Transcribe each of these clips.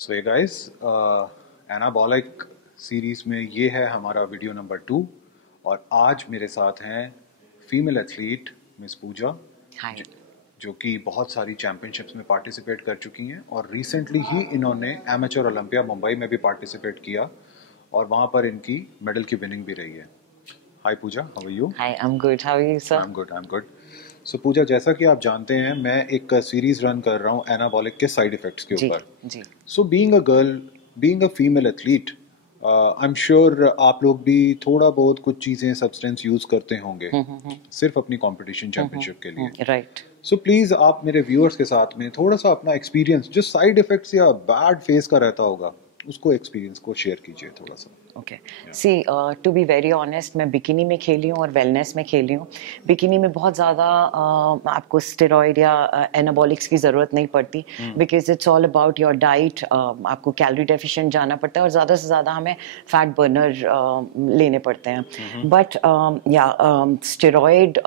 सो ये guys anabolic series में ये है हमारा वीडियो नंबर 2 और आज मेरे साथ हैं फीमेल एथलीट मिस पूजा जो कि बहुत सारी चैंपियनशिप्स में पार्टिसिपेट कर चुकी हैं और रिसेंटली ही इन्होंने एमेच्योर ओलंपिया मुंबई में भी पार्टिसिपेट किया और वहाँ पर इनकी मेडल की विनिंग भी रही है। Hi Pooja, how are you? Hi, I am good, how are you sir? I am good. So Pooja, जैसा कि आप जानते हैं मैं एक सीरीज रन कर रहा हूँ एनाबॉलिक के साइड इफेक्ट्स के ऊपर। जी। So being a girl, being a female athlete, I am sure आप लोग भी थोड़ा बहुत कुछ चीजें सब्सटेंस यूज करते होंगे सिर्फ अपनी कंपटीशन चैंपियनशिप के लिए। राइट। सो प्लीज आप मेरे व्यूअर्स के साथ में थोड़ा सा अपना एक्सपीरियंस जो साइड इफेक्ट्स या बैड फेस का रहता होगा उसको एक्सपीरियंस को शेयर कीजिए थोड़ा सा। Okay, see to be very honest, मैं बिकिनी में खेली हूँ और वेलनेस में खेली हूँ। बिकिनी में बहुत ज़्यादा आपको स्टेरॉइड या एनाबॉलिक्स की ज़रूरत नहीं पड़ती because it's all about your diet. आपको कैलोरी डेफिशिएंट जाना पड़ता है और ज़्यादा से ज़्यादा हमें फैट बर्नर लेने पड़ते हैं। बट या स्टेरॉइड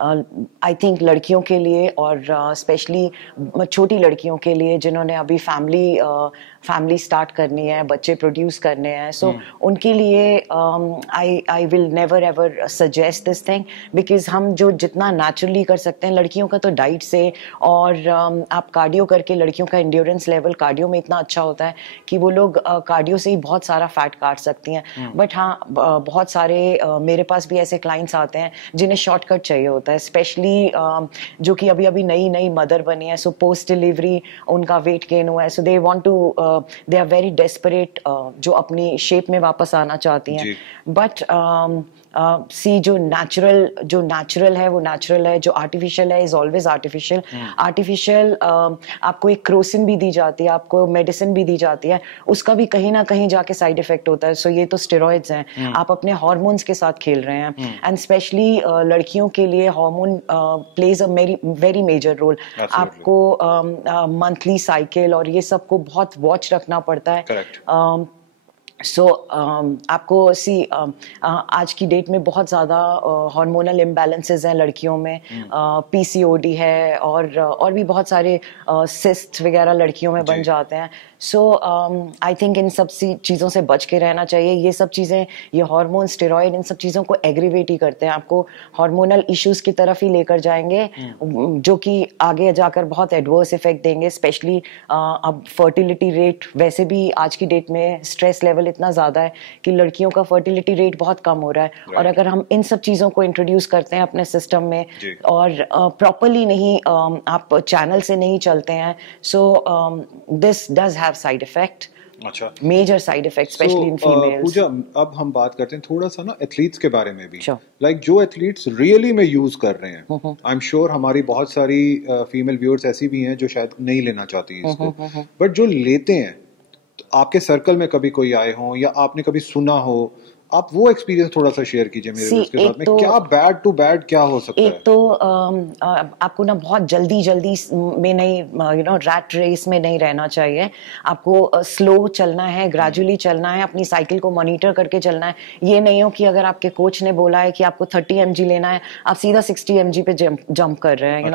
आई थिंक लड़कियों के लिए और स्पेशली छोटी लड़कियों के लिए जिन्होंने अभी फैमिली स्टार्ट करनी है, बच्चे प्रोड्यूस करने हैं, सो उनके लिए I will never ever suggest this thing because हम जो जितना नेचुरली कर सकते हैं लड़कियों का तो डाइट से और आप कार्डियो करके लड़कियों का इंड्योरेंस लेवल कार्डियो में इतना अच्छा होता है कि वो लोग कार्डियो से ही बहुत सारा फैट काट सकती हैं। बट हाँ, बहुत सारे मेरे पास भी ऐसे क्लाइंट्स आते हैं जिन्हें शॉर्टकट चाहिए होता है, स्पेशली जो कि अभी अभी नई मदर बनी है, सो पोस्ट डिलीवरी उनका वेट गेन हुआ है, so they want to they are very desperate, जो अपनी शेप में वापस आना चाहती हैं। बट सी जो नेचुरल है वो नेचुरल है, जो आर्टिफिशियल है इज ऑलवेज आर्टिफिशियल। आर्टिफिशियल आपको एक क्रोसिन भी दी जाती है, आपको मेडिसिन भी दी जाती है, उसका भी कहीं ना कहीं जाके साइड इफेक्ट होता है। सो ये तो स्टेरॉइड्स हैं, आप अपने हार्मोन्स के साथ खेल रहे हैं एंड स्पेशली लड़कियों के लिए hormone plays a very major role. आपको मंथली साइकिल और ये सब को बहुत वॉच रखना पड़ता है। सो आपको आज की डेट में बहुत ज़्यादा हार्मोनल इम्बैलेंसेस हैं लड़कियों में, पीसीओडी है और भी बहुत सारे सिस्ट वगैरह लड़कियों में बन जाते हैं। सो आई थिंक इन सब चीज़ों से बच के रहना चाहिए। ये सब चीज़ें, ये हार्मोन, स्टेरॉइड, इन सब चीज़ों को एग्रीवेट ही करते हैं, आपको हार्मोनल इश्यूज की तरफ ही लेकर जाएंगे जो कि आगे जाकर बहुत एडवर्स इफेक्ट देंगे। स्पेशली अब फर्टिलिटी रेट, वैसे भी आज की डेट में स्ट्रेस लेवल इतना ज़्यादा है कि लड़कियों का फर्टिलिटी रेट बहुत कम हो रहा है। और अगर हम इन सब चीज़ों को इंट्रोड्यूस करते हैं अपने सिस्टम में और प्रॉपरली नहीं, आप चैनल से नहीं चलते हैं, so this does have side effect. अच्छा, major side effect specially in females. Pooja, अब हम बात करते हैं थोड़ा सा ना एथलीट्स के बारे में भी। लाइक जो एथलीट्स रियली में यूज कर रहे हैं, आई एम श्योर हमारी बहुत सारी फीमेल व्यूअर्स ऐसी भी हैं जो शायद नहीं लेना चाहती इसको, बट जो लेते हैं, तो आपके सर्कल में कभी कोई आए हो या आपने कभी सुना हो, आप वो एक्सपीरियंस थोड़ा सा शेयर कीजिए मेरे व्यूअर्स के साथ में। क्या बैड टू बैड क्या हो सकता है? एक तो आपको ना बहुत जल्दी में नहीं, रैट रेस में नहीं रहना चाहिए। आपको स्लो चलना है, ग्रेजुअली चलना है, अपनी साइकिल को मॉनिटर करके चलना है। ये नहीं हो कि अगर आपके कोच ने बोला है कि आपको 30 mg लेना है, आप सीधा 60 mg पे जंप कर रहे हैं।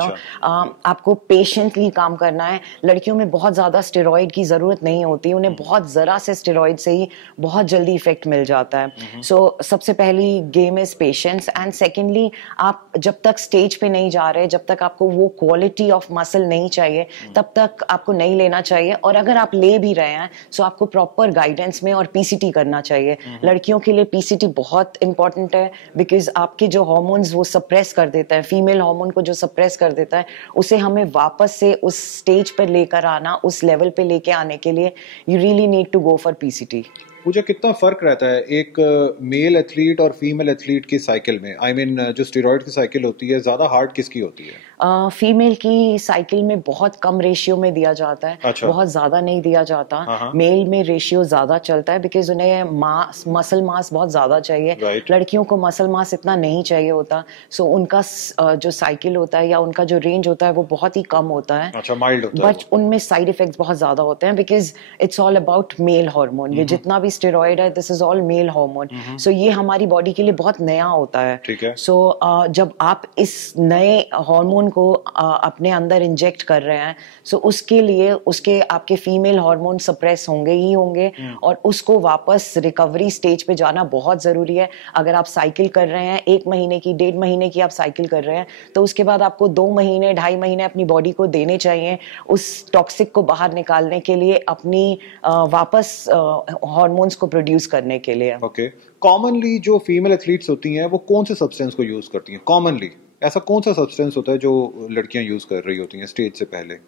आपको पेशेंटली काम करना है। लड़कियों में बहुत ज्यादा स्टेरॉइड की जरूरत नहीं होती, उन्हें बहुत जरा से स्टेरॉइड से ही बहुत जल्दी इफेक्ट मिल जाता है। सो सबसे पहली game is patience and secondly, आप जब तक स्टेज पे नहीं जा रहे, जब तक आपको वो क्वालिटी ऑफ मसल नहीं चाहिए, तब तक आपको नहीं लेना चाहिए। और अगर आप ले भी रहे हैं सो आपको प्रॉपर गाइडेंस में और पीसीटी करना चाहिए। लड़कियों के लिए पीसीटी बहुत इंपॉर्टेंट है बिकॉज आपके जो हार्मोन्स वो सप्रेस कर देता है, फीमेल हार्मोन को जो सप्रेस कर देता है, उसे हमें वापस से उस स्टेज पर लेकर आना, उस लेवल पे लेके आने के लिए you really need to go for PCT. मुझे कितना फर्क रहता है एक मेल एथलीट और फीमेल एथलीट की साइकिल में? आई मीन जो स्टेरॉइड की साइकिल होती है, ज्यादा हार्ड किसकी होती है? फीमेल की साइकिल में बहुत कम रेशियो में दिया जाता है। अच्छा। बहुत ज्यादा नहीं दिया जाता। मेल में रेशियो ज्यादा चलता है बिकॉज उन्हें मसल मास बहुत ज्यादा चाहिए। लड़कियों को मसल मास इतना नहीं चाहिए होता, सो उनका जो साइकिल होता है या उनका जो रेंज होता है वो बहुत ही कम होता है। अच्छा, माइल्ड होता है। बट उनमें साइड इफेक्ट्स बहुत ज्यादा होते हैं because it's all about male hormone. ये जितना भी स्टेरॉइड है, this is all male hormone. So ये हमारी बॉडी के लिए बहुत नया होता है। ठीक है। सो जब आप इस नए हार्मोन को अपने अंदर इंजेक्ट कर रहे हैं, सो उसके लिए उसके आपके फीमेल हार्मोन सप्रेस होंगे ही होंगे, और उसको वापस रिकवरी स्टेज पे जाना बहुत ज़रूरी है। अगर आप साइकिल कर रहे हैं 1 महीने की, 1.5 महीने की आप साइकिल कर रहे हैं, तो उसके बाद आपको 2 महीने 2.5 महीने अपनी बॉडी को देने चाहिए उस टॉक्सिक को बाहर निकालने के लिए, अपनी वापस हार्मोन्स को प्रोड्यूस करने के लिए। ओके, कॉमनली जो फीमेल एथलीट्स होती हैं वो कौन से सब्सटेंस को यूज करती हैं? कॉमनली ऐसा कौन सा सब्सटेंस होता है जो लड़कियां यूज कर रही होती हैं स्टेज से पहले?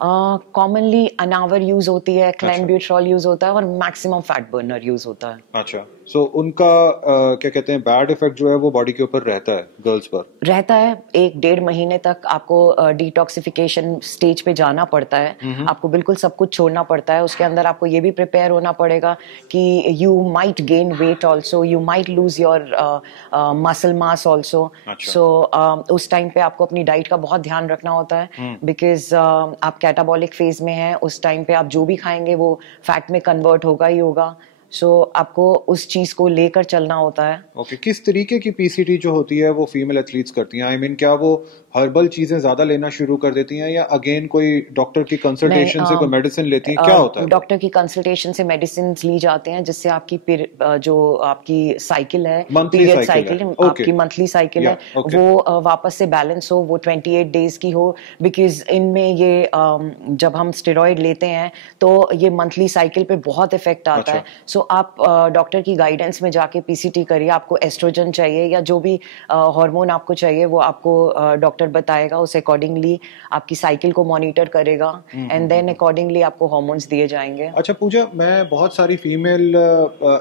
कॉमनली अनावर यूज होती है, अच्छा। क्लेंब्यूट्रॉल यूज होता है, और मैक्सिमम फैट बर्नर यूज होता है। अच्छा, सो उनका क्या कहते हैं, बैड इफेक्ट जो है वो बॉडी के ऊपर रहता है, गर्ल्स पर रहता है। 1-1.5 महीने तक आपको डिटॉक्सिफिकेशन स्टेज पे जाना पड़ता है, आपको बिल्कुल सब कुछ छोड़ना पड़ता है। उसके अंदर आपको ये भी प्रिपेयर होना पड़ेगा कि you might gain weight also, you might lose your muscle mass also. So उस टाइम पे आपको अपनी डाइट का बहुत ध्यान रखना होता है, बिकॉज आप कैटाबॉलिक फेज में हैं। उस टाइम पे आप जो भी खाएंगे वो फैट में कन्वर्ट होगा ही होगा। सो आपको उस चीज को लेकर चलना होता है। ओके, किस तरीके की पीसीटी जो होती है वो फीमेल एथलीट्स करती हैं? आई मीन, क्या वो हर्बल चीजें ज्यादा लेना शुरू कर देती हैं, या अगेन कोई डॉक्टर की कंसल्टेशन से कोई मेडिसिन लेती हैं? क्या होता है? डॉक्टर की कंसल्टेशन से मेडिसिन ली जाते हैं, जिससे आपकी जो आपकी साइकिल है, पीरियड साइकिल आपकी मंथली साइकिल है, वो वापस से बैलेंस हो, वो 28 डेज की हो। बिकॉज इनमें ये जब हम स्टेरॉइड लेते हैं तो ये मंथली साइकिल पे बहुत इफेक्ट आता है। सो आप डॉक्टर की गाइडेंस में जाके पीसीटी करिए। आपको एस्ट्रोजन चाहिए या जो भी हार्मोन आपको चाहिए वो आपको डॉक्टर बताएगा, उस अकॉर्डिंगली आपकी साइकिल को मॉनिटर करेगा, एंड देन अकॉर्डिंगली आपको हार्मोन्स दिए जाएंगे। अच्छा पूजा, मैं बहुत सारी फीमेल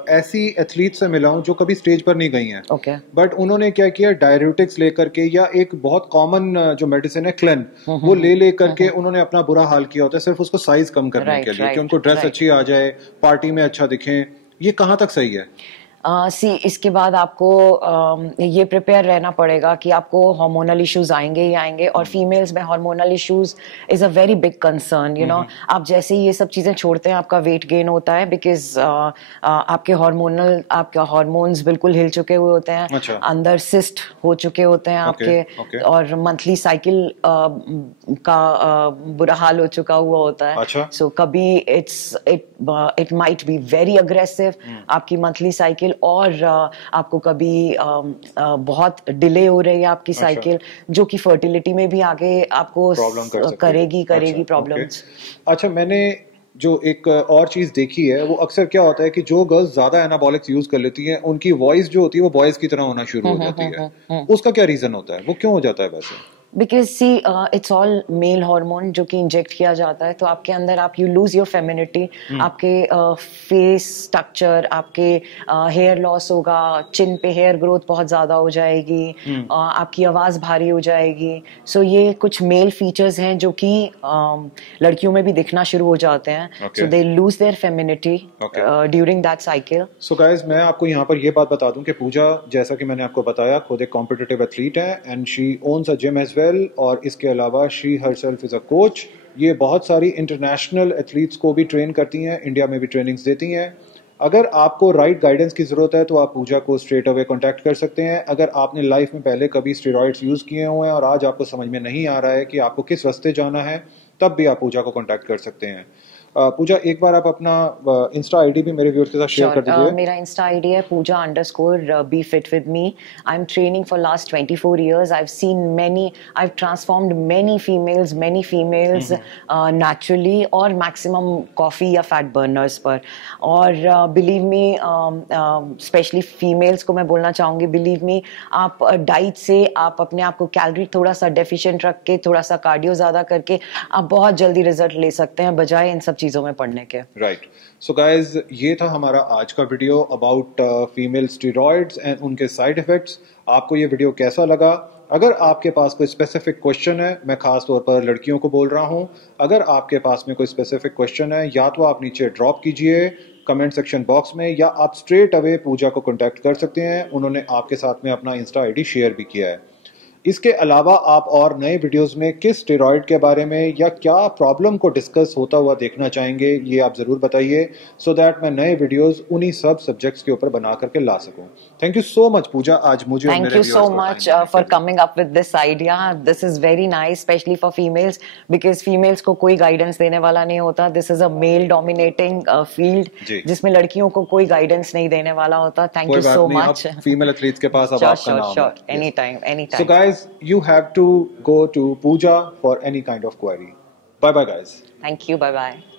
ऐसी एथलीट से मिला हूं जो कभी स्टेज पर नहीं गई हैं, ओके, बट उन्होंने क्या किया, डायरेटिक्स लेकर के या एक बहुत कॉमन जो मेडिसिन है क्लेन, वो ले करके उन्होंने अपना बुरा हाल किया होता है सिर्फ उसको साइज कम करने के लिए, कि उनको ड्रेस अच्छी आ जाए, पार्टी में अच्छा दिखें। ये कहाँ तक सही है? इसके बाद आपको ये प्रिपेयर रहना पड़ेगा कि आपको हार्मोनल इश्यूज आएंगे ही आएंगे, और फीमेल्स में hormonal issues is a very big concern. You know, आप जैसे ही ये सब चीजें छोड़ते हैं आपका वेट गेन होता है, बिकॉज आपके हार्मोन्स बिल्कुल हिल चुके हुए होते हैं। अच्छा। अंदर सिस्ट हो चुके होते हैं आपके, और मंथली साइकिल का बुरा हाल हो चुका हुआ होता है। अच्छा। सो कभी it might be very aggressive आपकी मंथली साइकिल, और आपको कभी बहुत डिले हो रही है आपकी साइकिल, जो कि फर्टिलिटी में भी आगे आपको करेगी प्रॉब्लम्स। अच्छा, मैंने जो एक और चीज देखी है, वो अक्सर क्या होता है कि जो गर्ल्स ज्यादा एनाबॉलिक्स यूज कर लेती हैं उनकी वॉइस जो होती है वो बॉयज की तरह होना शुरू हो जाती है। उसका क्या रीजन होता है? वो क्यों हो जाता है वैसे? Because see it's all male hormone जो कि इंजेक्ट किया जाता है, तो आपके अंदर आप यू लूज योर फेमिनिटी, आपके फेस स्ट्रक्चर, आपके हेयर लॉस होगा, चिन पे हेयर ग्रोथ बहुत ज्यादा हो जाएगी, आपकी आवाज भारी हो जाएगी। सो ये कुछ मेल फीचर्स हैं जो कि लड़कियों में भी दिखना शुरू हो जाते हैं। So they lose their femininity during that cycle. So guys, मैं आपको यहाँ पर ये बात बता दूं कि पूजा, जैसा कि मैंने आपको बताया, खुद एक कॉम्पिटिटिव एथलीट है and she owns a gym as well, और इसके अलावा she herself is a coach. ये बहुत सारी इंटरनेशनल एथलीट्स को भी ट्रेन करती हैं, इंडिया में भी ट्रेनिंग्स देती हैं। अगर आपको राइट गाइडेंस की जरूरत है तो आप पूजा को स्ट्रेट अवे कांटेक्ट कर सकते हैं। अगर आपने लाइफ में पहले कभी स्टेरॉइड्स यूज किए हुए हैं और आज आपको समझ में नहीं आ रहा है कि आपको किस रास्ते जाना है, तब भी आप पूजा को कांटेक्ट कर सकते हैं। पूजा, एक बार आप अपना इंस्टा आईडी भी मेरे व्यूअर्स के साथ शेयर कर दीजिए। मेरा इंस्टा आईडी है Pooja_be fit with me. I'm training for last 24 years. I've transformed many females naturally और maximum coffee या fat burners पर। और believe me, स्पेशली फीमेल्स को मैं बोलना चाहूँगी, believe me, आप डाइट से आप अपने आप को कैलोरी थोड़ा सा डेफिशिएंट रख के, थोड़ा सा कार्डियो ज़्यादा करके आप बहुत जल्दी रिजल्ट ले सकते हैं, बजाय इन सब चीज़ों में पढ़ने के। राइट। सो गाइज, ये था हमारा आज का video about female steroids and उनके साइड इफेक्ट्स। आपको ये वीडियो कैसा लगा? अगर आपके पास कोई स्पेसिफिक क्वेश्चन है, मैं खास तौर पर लड़कियों को बोल रहा हूँ, अगर आपके पास में कोई स्पेसिफिक क्वेश्चन है, या तो आप नीचे ड्रॉप कीजिए कमेंट सेक्शन बॉक्स में, या आप स्ट्रेट अवे पूजा को कांटेक्ट कर सकते हैं। उन्होंने आपके साथ में अपना इंस्टा आईडी शेयर भी किया है। इसके अलावा आप और नए वीडियोस में किस स्टेरॉइड के बारे में या क्या प्रॉब्लम को डिस्कस होता हुआ देखना चाहेंगे, ये आप ज़रूर बताइए, सो दैट मैं नए वीडियोस उन्हीं सब सब्जेक्ट्स के ऊपर बना करके ला सकूं। थैंक यू सो मच पूजा, आज मुझे और मेरे Thank you so much for coming up with this idea. This is very nice, especially for females, because females को कोई guidance देने वाला नहीं होता. This is a male dominating field, जिसमें लड़कियों को कोई guidance नहीं देने वाला होता. Thank you so much. Female athletes के पास अब आपका नाम है. Sure, anytime. So guys, you have to go to Pooja for any kind of query. Bye bye guys. Thank you, bye bye.